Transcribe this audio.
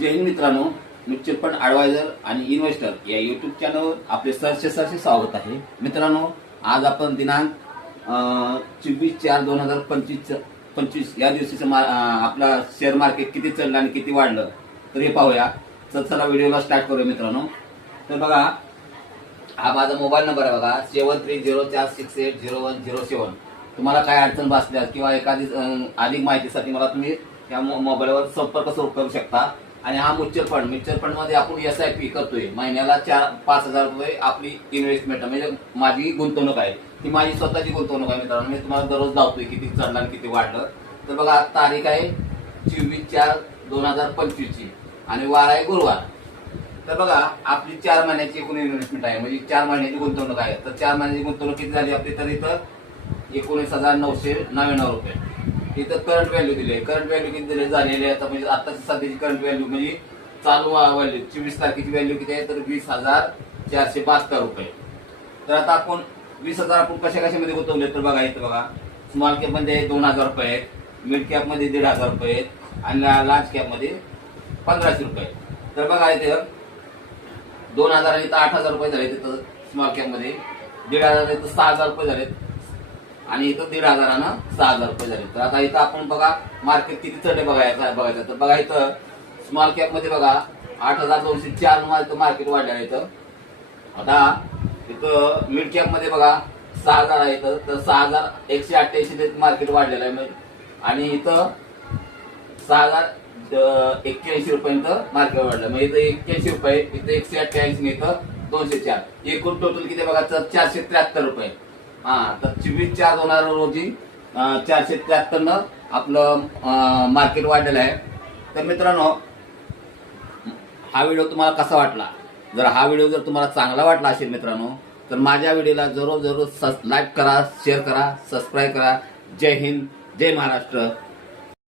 जय हिंद मित्रांनो, mutual fund adviser आणि investor या यूट्यूब चॅनलवर आपले सरचे स्वागत आहे. मित्रांनो, आज आपण दिनांक 24/4/2025 या दिवशीचं आपला शेअर मार्केट किती चढलं आणि किती वाढलं तर हे पाहूया. तर चला व्हिडिओला स्टार्ट करूया मित्रांनो. तर बघा, हा माझा मोबाईल नंबर आहे बघा, 7304680107. तुम्हाला काय अडचण भासल्यास किंवा एखादी अधिक माहितीसाठी मला तुम्ही या मोबाईलवर संपर्क करू शकता. आणि हा म्युच्युअल फंड मध्ये आपण SIP करतोय. महिन्याला 5,000 रुपये आपली इन्व्हेस्टमेंट म्हणजे माझी गुंतवणूक आहे. ती माझी स्वतःची गुंतवणूक आहे मित्रांनो. मी तुम्हाला दररोज दावतोय किती चढलं आणि किती वाढलं. तर बघा, तारीख आहे 24/4/2025 ची आणि वार आहे गुरुवार. तर बघा, आपली 4 महिन्याची एकूण इन्व्हेस्टमेंट आहे, म्हणजे 4 महिन्याची गुंतवणूक आहे. तर 4 महिन्याची गुंतवणूक किती झाली आपली, तर इथं 19,999 रुपये. इथं करंट व्हॅल्यू दिली आहे. करंट व्हॅल्यू किती दिले झालेली आहे, म्हणजे आताची सध्याची करंट व्हॅल्यू म्हणजे चालू व्हॅल्यू 24 तारखेची व्हॅल्यू किती आहे, तर 20,472 रुपये. तर आता आपण 20,000 आपण कशामध्ये गुंतवले, तर बघा इथं बघा, स्मॉल कॅप मध्ये 2,000 रुपये आहेत, मिड कॅप मध्ये 1,500 रुपये आहेत आणि लार्ज कॅप मध्ये 1,500 रुपये. तर बघा इथे 2,000 आणि 8,000 रुपये झाले तिथं स्मॉल कॅप मध्ये, 1,500 इथं 6,000 रुपये झालेत आणि इथं 1,500 6,000 रुपये झाले. तर आता इथं आपण बघा मार्केट किती चढले बघायचं. तर बघा इथं स्मॉल कॅप मध्ये बघा 8,204 मार्केट वाढलेलं आहे इथं. आता इथं मिड कॅप मध्ये बघा 6,000 आहे इथं, तर 6,188 मार्केट वाढलेलं आहे. आणि इथं 6,081 रुपयांचं मार्केट वाढलं, म्हणजे इथं 81 रुपये, इथं 188, इथं 204. एकूण टोटल किती बघा, 473 रुपये. तर 24/4/2000 रोजी 473 आपलं मार्केट वाढलेलं आहे. तर मित्रांनो, हा व्हिडिओ तुम्हाला कसा वाटला? जर हा व्हिडिओ जर तुम्हाला चांगला वाटला असेल मित्रांनो, तर माझ्या व्हिडिओला जरूर लाईक करा, शेअर करा, सबस्क्राईब करा. जय हिंद, जय महाराष्ट्र.